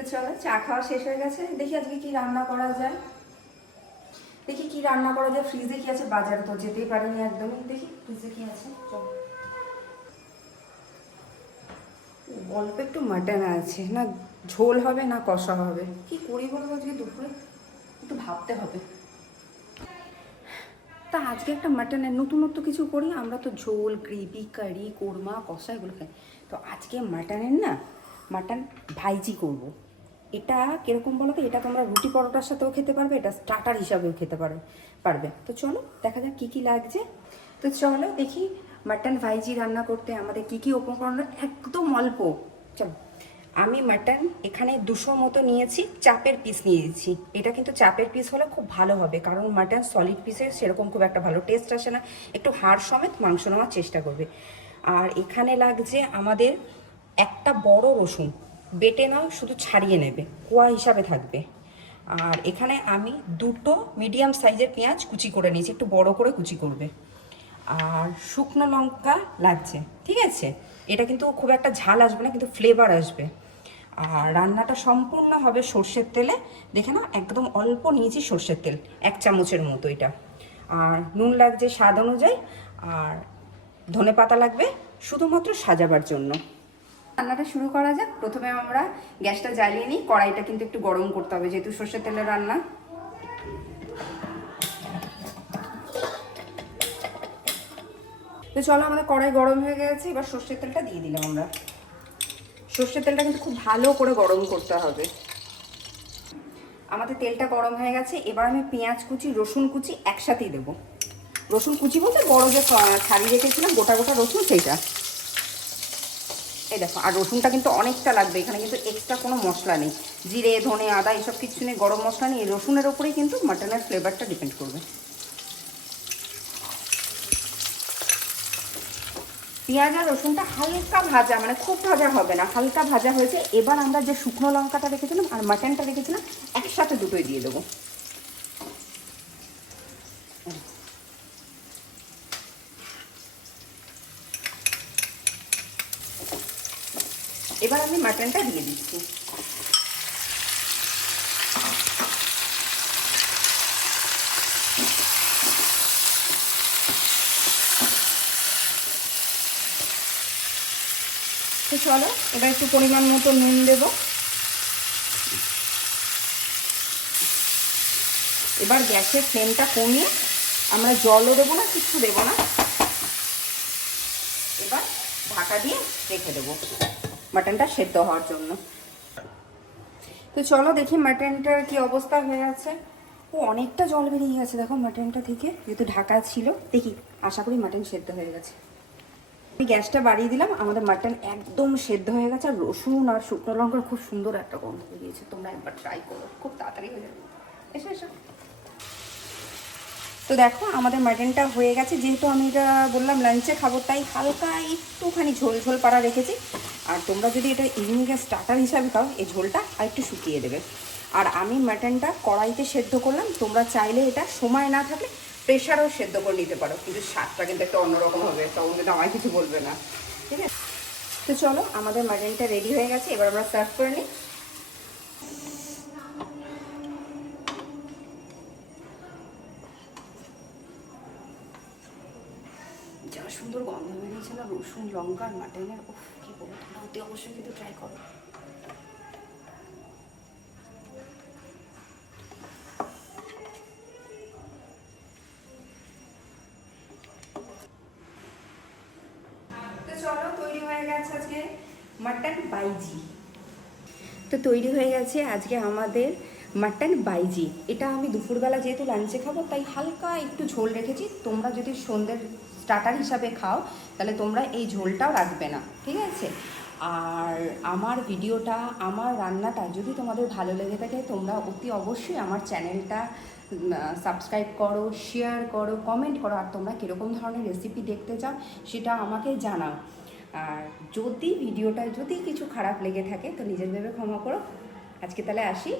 তো চলো, চা খাওয়া শেষ হয়ে গেছে। দেখি আজকে কি রান্না করা যায়। ফ্রিজে কি আছে, বাজারে তো যেতেই পারিনি একদমই। দেখি ফ্রিজে কি আছে। চলো, অল্প একটু মাটন আছে, না ঝোল হবে না কষা হবে, কি করি বলো আজকে দুপুরে, একটু ভাবতে হবে। তা আজকে একটা মাটনের নতুনত্ব কিছু করি। আমরা তো ঝোল, গ্রেভি, কারি, কোরমা, কষা এগুলো খাই। তো আজকে মাটনের না মাটন ভাইজি করব। এটা কীরকম বলো তো, এটা তোমরা রুটি পরোটার সাথেও খেতে পারবে, এটা স্টার্টার হিসাবেও খেতে পারবে। তো চলো দেখা যাক কী কী লাগছে। তো চলো দেখি মাটন ভাইজি রান্না করতে আমাদের কী কী উপকরণ, একদম অল্প। চলো, আমি মাটন এখানে 200 মতো নিয়েছি, চাপের পিস নিয়েছি। এটা কিন্তু চাপের পিস হলে খুব ভালো হবে, কারণ মাটন সলিড পিসে সেরকম খুব একটা ভালো টেস্ট আসে না, একটু হাড় সমেত মাংস নেওয়ার চেষ্টা করবে। আর এখানে লাগছে আমাদের একটা বড় রসুন, বেটে নাও, শুধু ছাড়িয়ে নেবে, কোয়া হিসাবে থাকবে। আর এখানে আমি 2টো মিডিয়াম সাইজের পেঁয়াজ কুচি করে নিয়েছি, একটু বড় করে কুচি করবে। আর শুকনো লঙ্কা লাগছে, ঠিক আছে। এটা কিন্তু খুব একটা ঝাল আসবে না, কিন্তু ফ্লেভার আসবে। আর রান্নাটা সম্পূর্ণ হবে সর্ষের তেলে, দেখে না একদম অল্প নিয়েছি সর্ষের তেল, 1 চামচের মতো এটা। আর নুন লাগছে স্বাদ অনুযায়ী, আর ধনে পাতা লাগবে শুধুমাত্র সাজাবার জন্য। রান্নাটা শুরু করা যাক। প্রথমে আমরা গ্যাসটা জ্বালিয়ে নিই, কড়াইটা কিন্তু একটু গরম করতে হবে, যেহেতু সর্ষের তেলের রান্না। তো চলো, আমাদের কড়াই গরম হয়ে গেছে, এবার সর্ষের তেলটা দিয়ে দিলাম আমরা। সর্ষের তেলটা কিন্তু খুব ভালো করে গরম করতে হবে। আমাদের তেলটা গরম হয়ে গেছে, এবার আমি পেঁয়াজ কুচি, রসুন কুচি একসাথেই দেবো। রসুন কুচি বলতে বড় যে ছাড়িয়ে রেখেছিলাম গোটা গোটা রসুন, সেইটা। এই দেখো, আর রসুনটা কিন্তু অনেকটা লাগবে, এখানে কিন্তু এক্সট্রা কোনো মশলা নেই, জিরে, ধনে, আদা এসব কিছু নেই, গরম মশলা নেই। এই রসুনের ওপরেই কিন্তু মাটনের ফ্লেভারটা ডিপেন্ড করবে। পেঁয়াজ আর রসুনটা হালকা ভাজা, মানে খুব ভাজা হবে না, হালকা ভাজা হয়েছে। এবার আমরা যে শুকনো লঙ্কাটা রেখেছিলাম আর মাটনটা রেখেছিলাম একসাথে দুটোই দিয়ে দেবো। এবার আমি মাটনটা দিয়ে দিচ্ছি। তো চলো, এবার একটু পরিমাণ মতো নুন দেবো। এবার গ্যাসের ফ্লেমটা কমিয়ে আমরা জলও দেবো না, কিচ্ছু দেবো না। এবার ঢাকা দিয়ে রেখে দেবো মাটনটা সেদ্ধ হওয়ার জন্য। তো চলো দেখি মাটনটার কি অবস্থা হয়ে আছে। ও অনেকটা জল বেরিয়ে গেছে দেখো মাটনটা থেকে, যেহেতু ঢাকা ছিল। দেখি, আশা করি মাটন সেদ্ধ হয়ে গেছে। আমি গ্যাসটা বাড়িয়ে দিলাম, আমাদের মাটন একদম সেদ্ধ হয়ে গেছে। আর রসুন আর শুকনো লঙ্কার খুব সুন্দর একটা গন্ধ বেরিয়েছে, তোমরা একবার ট্রাই করো, খুব তাড়াতাড়ি হয়ে যাবে। এসো এসো। তো দেখো আমাদের মাটনটা হয়ে গেছে। যেহেতু আমি এটা বললাম লাঞ্চে খাবো, তাই হালকা একটুখানি ঝোল ঝোল পাড়া রেখেছি। আর তোমরা যদি এটা ইভিনিংয়ে স্টার্টার হিসাবে খাও, এই ঝোলটা আর একটু শুকিয়ে দেবে। আর আমি মাটনটা কড়াইতে সেদ্ধ করলাম, তোমরা চাইলে এটা সময় না থাকলে প্রেশারও সেদ্ধ করে নিতে পারো, কিন্তু স্বাদটা কিন্তু একটা অন্যরকম হবে, তখন কিন্তু আমায় কিছু বলবে না, ঠিক আছে। তো চলো, আমাদের মাটনটা রেডি হয়ে গেছে, এবার আমরা সার্ভ করে নিই। যা সুন্দর গন্ধ বেরিয়েছে না রসুন, লঙ্কার, মাটনের, উফ কী বলবো, তোমরা অতি অবশ্যই কিন্তু ট্রাই করো। তো চলো, তৈরি হয়ে গেছে আজকে মাটন বাইজি। তো তৈরি হয়ে গেছে আজকে আমাদের মাটন বাইজি। এটা আমি দুপুরবেলা যেহেতু লাঞ্চে খাবো, তাই হালকা একটু ঝোল রেখেছি। তোমরা যদি সন্ধ্যের স্টার্টার হিসাবে খাও, তাহলে তোমরা এই ঝোলটাও রাখবে না, ঠিক আছে। আর আমার ভিডিওটা, আমার রান্নাটা যদি তোমাদের ভালো লেগে থাকে, তোমরা অতি অবশ্যই আমার চ্যানেলটা সাবস্ক্রাইব করো, শেয়ার করো, কমেন্ট করো। আর তোমরা কীরকম ধরনের রেসিপি দেখতে চাও সেটা আমাকে জানাও। আর যদি ভিডিওটা যদি কিছু খারাপ লেগে থাকে তো নিজের ভেবে ক্ষমা করো। আজকে তাহলে আসি।